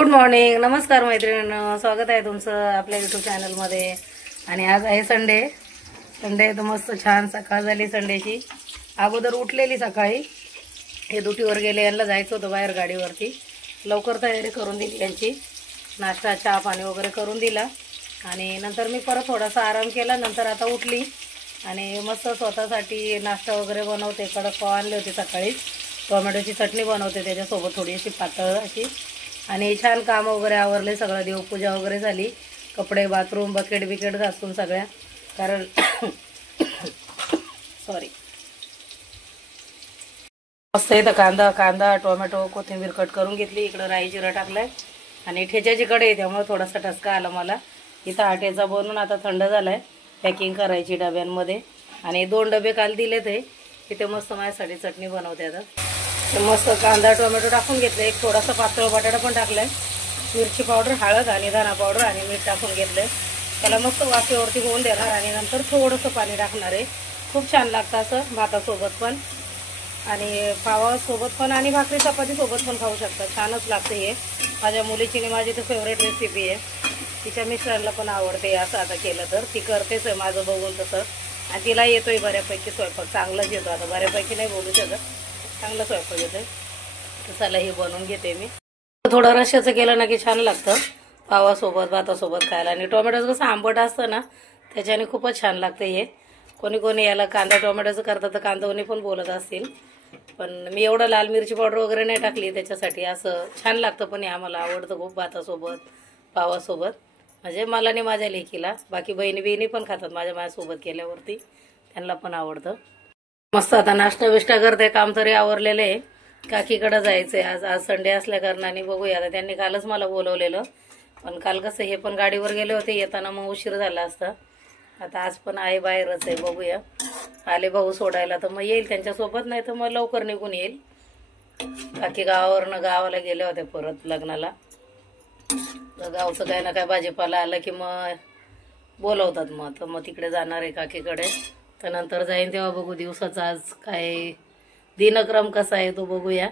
Good morning, नमस्कार मैत्रिणींनो, स्वागत आहे तुमचं आपल्या युट्यूब चॅनलमध्ये। आणि आज आहे संडे तर मस्त छान सकाळ झाली संडेची। अगोदर उठलेली सकाळी, हे ड्युटीवर गेले, यांना जायचं होतं बाहेर गाडीवरती। लवकर तयारी करून दिली यांची, नाश्ता चहा पाणी वगैरे करून दिला आणि नंतर मी परत थोडासा आराम केला। नंतर आता उठली आणि मस्त स्वतःसाठी नाश्ता वगैरे बनवते। कडक पाव आणले होते सकाळी, टोमॅटोची चटणी बनवते त्याच्यासोबत थोडीशी पातळ अशी। आणि छान काम वगैरे आवरले, सगळं देवपूजा वगैरे झाली, कपडे बाथरूम बकेट बिकेट घासून सगळ्या, कारण सॉरी मस्त इथं कांदा टोमॅटो कोथिंबीर कट करून घेतली। इकडं राई जिरं टाकलंय आणि ठेच्याची कढई, त्यामुळे थोडासा ठसका आला मला। इथं आट्याचा बनवून आता थंड झालाय, पॅकिंग करायची डब्यांमध्ये। आणि 2 डबे काल दिले ते, इथे मस्त माझ्यासाठी चटणी बनवते आता। मस्त कांदा टोमॅटो टाकून घेतलं, एक थोडासा पातळ बटाटा पण टाकलाय, मिरची पावडर हळद आणि धना पावडर आणि मीठ टाकून घेतलंय। त्याला मस्त वाफेवरती होऊन देणार आणि नंतर थोडंसं पाणी टाकणार आहे। खूप छान लागतं असं भातासोबत पण आणि पावासोबत पण आणि भाकरी चपाती सोबत पण खाऊ शकता, छानच लागते। हे माझ्या मुलीची आणि माझी तर फेवरेट रेसिपी आहे, तिच्या मिस्टरांना पण आवडते असं आता केलं तर। ती करतेच आहे माझं बघून तसं, आणि तिला येतोय बऱ्यापैकी स्वयंपाक, चांगलाच येतो। आता बऱ्यापैकी नाही बोलू शकत, चांगला स्वयंपाक येतोय। चला हे बनवून घेते मी। थोडं रश्याचं केलं ना की छान लागतं पावासोबत भातासोबत खायला। आणि टोमॅटोचं कसं आंबट असतं ना, त्याच्याने खूपच छान लागतं हे। कोणी कोणी याला कांदा टोमॅटोचं करतात तर कांदावणी पण बोलत असतील, पण मी एवढं लाल मिरची पावडर वगैरे नाही टाकली त्याच्यासाठी, असं छान लागतं। पण हे आम्हाला आवडतं खूप भातासोबत पावासोबत, म्हणजे मला आणि माझ्या लेकीला, बाकी बहिणी पण खातात माझ्यासोबत केल्यावरती, त्यांना पण आवडतं। मस्त आता नाश्ता बिष्टा करते, काम तरी आवरलेलं आहे। काकीकडे जायचंय आज संडे असल्या कारणाने बघूया। आता त्यांनी कालच मला बोलवलेलं, पण काल कसं हे पण गाडीवर गेले होते, येताना मग उशीर झाला असता। आता आज पण आहे, बाहेरच आहे, बघूया। आले भाऊ सोडायला तर मग येईल त्यांच्यासोबत, नाही तर मग लवकर निघून येईल। काकी गावाला गेले होते परत लग्नाला, तर गावचं काय ना काय भाजीपाला आलं की मग बोलवतात, मग तिकडे जाणार आहे काकीकडे। तर नंतर जाईन तेव्हा बघू दिवसाचा आज काय दिनक्रम कसा आहे तो बघूया,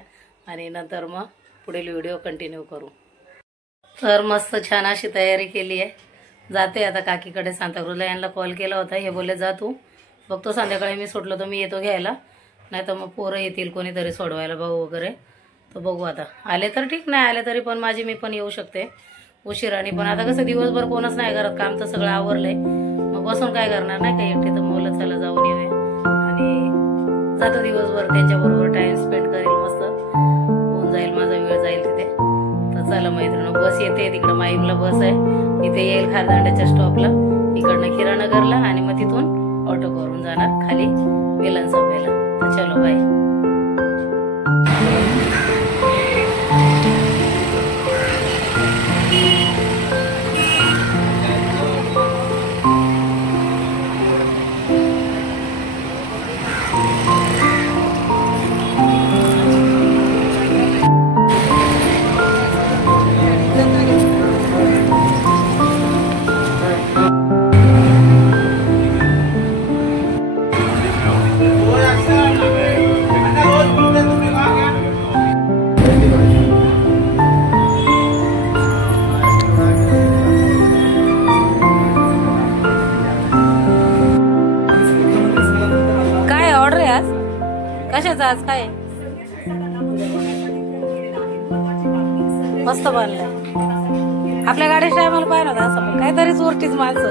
आणि नंतर मग पुढील व्हिडिओ कंटिन्यू करू। तर मस्त छान अशी तयारी केली आहे, जाते आता काकीकडे सांताक्रूजला। यांना कॉल केला होता, हे बोलले जा तू, बघतो संध्याकाळी मी सुटलो तर मी येतो घ्यायला, नाही तर मग पोरं येतील कोणीतरी सोडवायला, भाऊ वगैरे। तर बघू आता, आले तर ठीक, नाही आले तरी पण मी पण येऊ शकते उशिराने। पण आता कसं दिवसभर कोणच नाही करत, काम तर सगळं आवरलंय, मग बसून काय करणार नाही का एकटे, तर मुलं चला जाऊन येऊया। आणि जातो दिवसभर त्यांच्याबरोबर टाइम स्पेंड करेल, मस्त होऊन जाईल, माझा वेळ जाईल तिथे। तर चला मैत्रिणी, बस येते तिकडं, माहीमला बस आहे, इथे येईल खारदांड्याच्या स्टॉपला, इकडनं हिरानगरला, आणि मग तिथून ऑटो करून जाणार खाली मिलन सभेला। तर चलो बाय। कशाचं आज काय मस्त बनलंय, आपल्या गाडीच्या टायमाला पाहिजे होता असं, पण काहीतरी चोरटीच माणसं।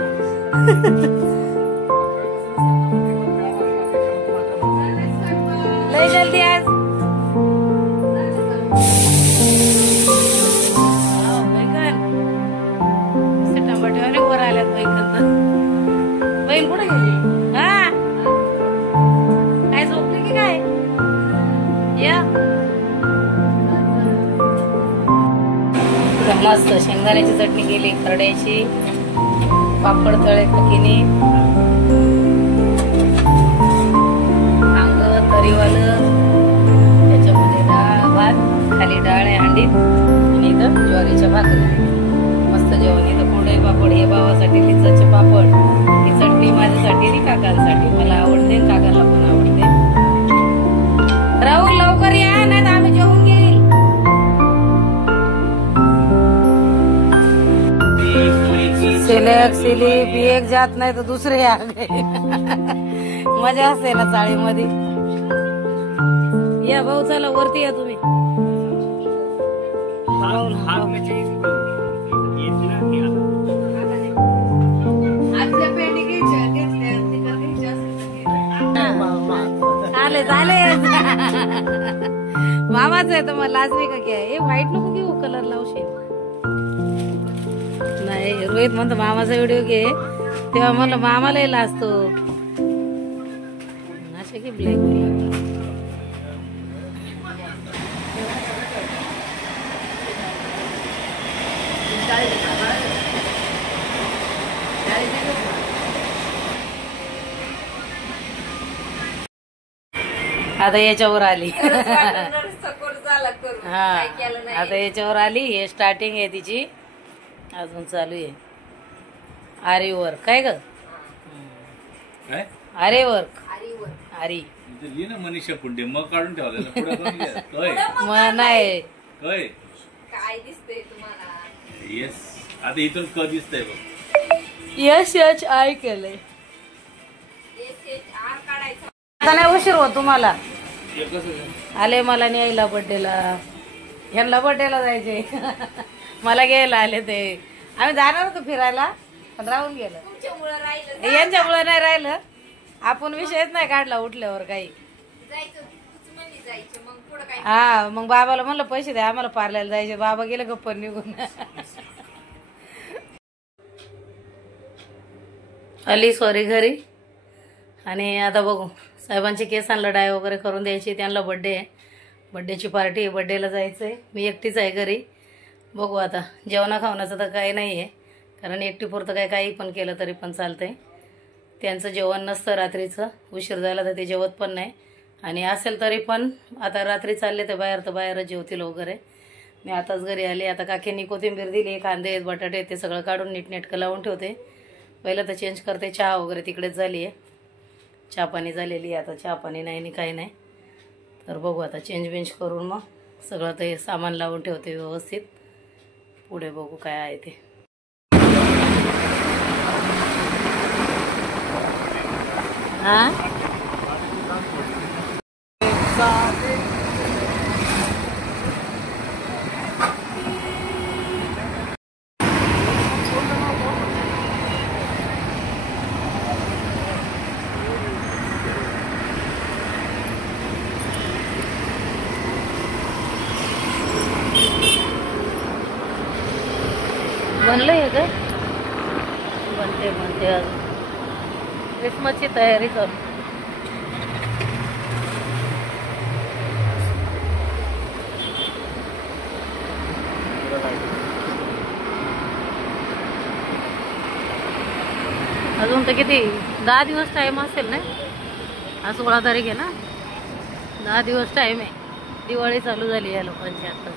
लय जल्दी आज टमाट्यावर वर आल्यात बैकन। बहीण कुठे गेली? हा काय झोपली की काय? या मस्त शेंगदाण्याची चटणी केली, खरड्याची, पापड तळे काकीने, अंग तरीवालं, त्याच्यामध्ये डाळ भात, खाली डाळ आहे अंडीत, आणि इथं ज्वारीच्या भाकरी, मस्त जेवण। इथं कोरडे पापड, हे भावासाठी लिंबाचे पापड, ही चटणी माझ्यासाठी आणि काकांसाठी, मला आवडते काकांना पण आवडते। राहुल लवकर या, नाही आम्ही जेवून घेईल। सिलेक्ट सिलीप एक जात नाही तर दुसरे आ गए. मजा असते ना चाळीमध्ये. या भाऊ चला वरती या तुम्ही. आले झाले मामाच आहे तर मग लाज नाही का काय. हे व्हाईट नको घेऊ कलर लावशील. नाही रोहित म्हणतो मामाचा व्हिडिओ घे तेव्हा म्हणलं मामालाही लाजतो असे की ब्लॅक. आता याच्यावर आली. हा आता याच्यावर आली. हे स्टार्टिंग आहे तिची. अजून चालू आहे आरी वर्क. काय ग आरे वर्क आरी मनीषा पुढे मग काढून ठेवलेलं मग नाही काय दिसतंय तुम्हाला. येस आता इथून क दिसतंय बघ. यस यच आय केलंय. आता नाही उशीर हो तुम्हाला. आले मला न्यायला बर्थडेला. ह्यांना बर्थडेला जायचे. मला घ्यायला आले ते. आम्ही जाणार होतो फिरायला पण राहून गेलं. यांच्यामुळे नाही राहिलं. आपण विषयच नाही काढला उठल्यावर काही. हा मग बाबाला म्हणलं पैसे द्या आम्हाला पार्ल्याला जायचे. बाबा गेले गप्प निघून. आली सॉरी घरी. आणि आता बघू साहेबांचे केसांना डाय वगैरे करून द्यायची. त्यांना बड्डे आहे. बड्डेची पार्टी आहे. बड्डेला जायचं आहे. मी एकटीच आहे घरी. बघू आता जेवणा खावण्याचं तर काही नाही आहे कारण एकटीपुरतं काही पण केलं तरी पण चालतंय. त्यांचं जेवण नसतं रात्रीचं. उशीर झाला तर ते जेवत पण नाही. आणि असेल तरी पण आता रात्री चालले ते बाहेर तर बाहेरच जेवतील वगैरे. मी आताच घरी आले. आता काकींनी कोथिंबीर दिली. कांदे बटाटे ते सगळं काढून नीटनेटकं लावून ठेवते. पहिलं तर चेंज करते. चहा वगैरे तिकडेच झाली आहे. चहा पाणी झालेली आहे. आता चहा पाणी नाही आणि काही नाही तर बघू आता चेंज बेंज करून मग सगळं ते सामान लावून ठेवते व्यवस्थित. पुढे बघू काय आहे ते. हा बनलंय काय बनते अजून. क्रिसमसची तयारी चालू. अजून तर किती 10 दिवस टाइम असेल ना. आज 16 तारीख आहे ना. 10 दिवस टाइम आहे. दिवाळी चालू झाली या लोकांची आताच.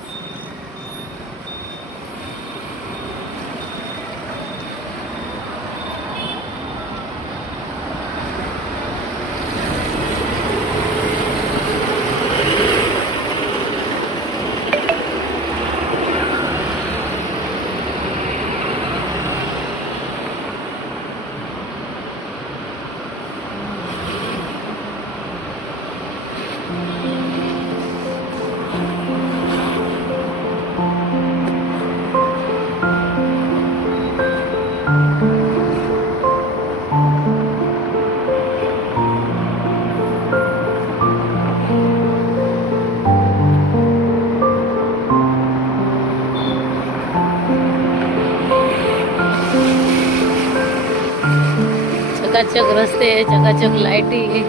चकाचक रस्ते, चकाचक लाईटी आहे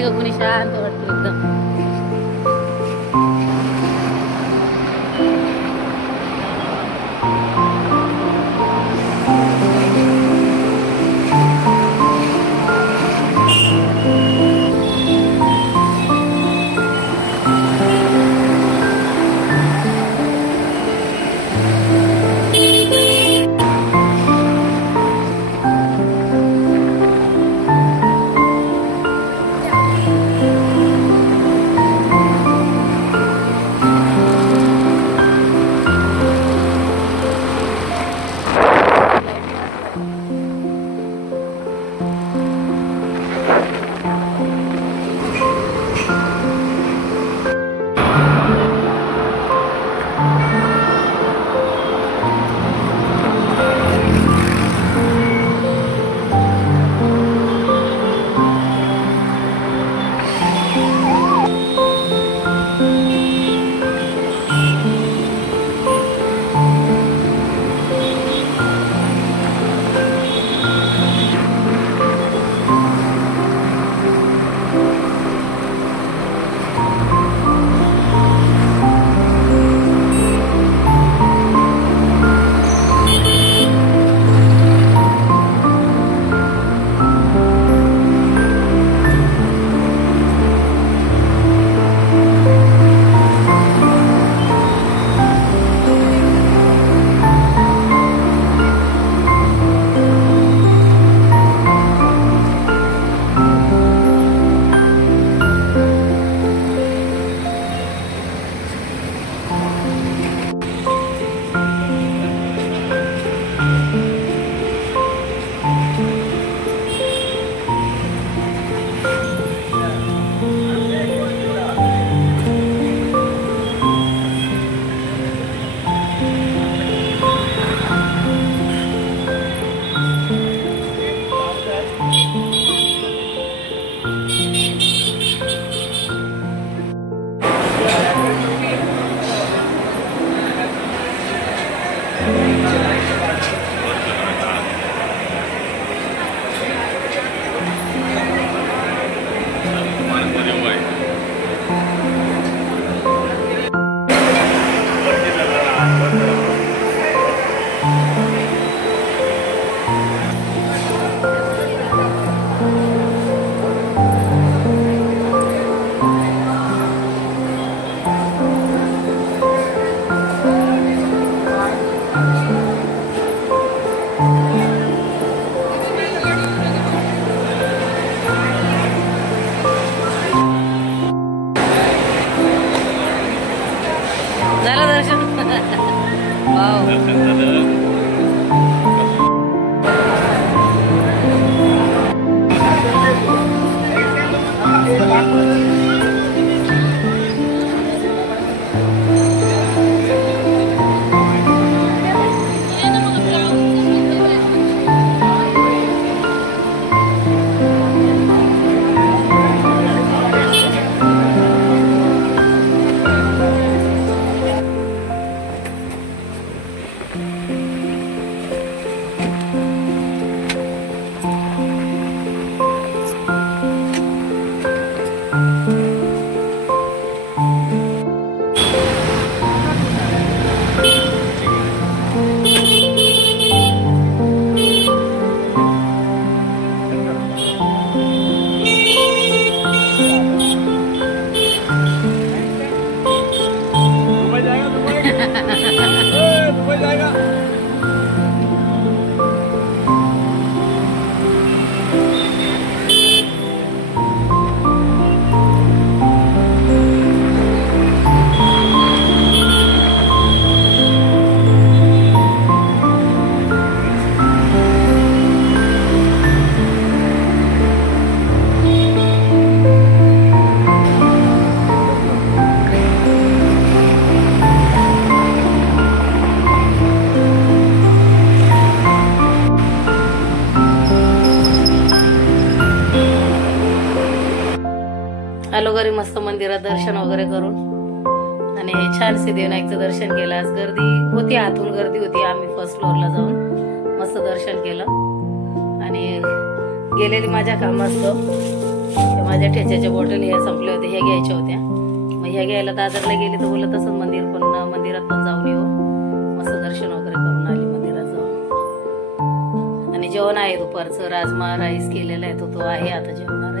का. कुणी शांत वाटतो एकदम. वाव. दर्शन झालं. आलो घरी मस्त मंदिरात दर्शन वगैरे करून आणि छान सिद्धिविनायकचं दर्शन केलं. आज गर्दी होती, आतून गर्दी होती. आम्ही फर्स्ट फ्लोअरला जाऊन मस्त दर्शन केलं आणि गेलेली माझ्या कामाचं माझ्या ठेच्याच्या बॉटल हे संपले होते, हे घ्यायच्या होत्या. मग ह्या घ्यायला दादरला गेले तर बोलत तसंच मंदिरात पण जाऊन येऊ. मस्त दर्शन वगैरे करून आली मंदिरात जाऊन. आणि जेवण आहे दुपारचं, राजमा राईस केलेला आहे तो आहे आता जेवणार आहे.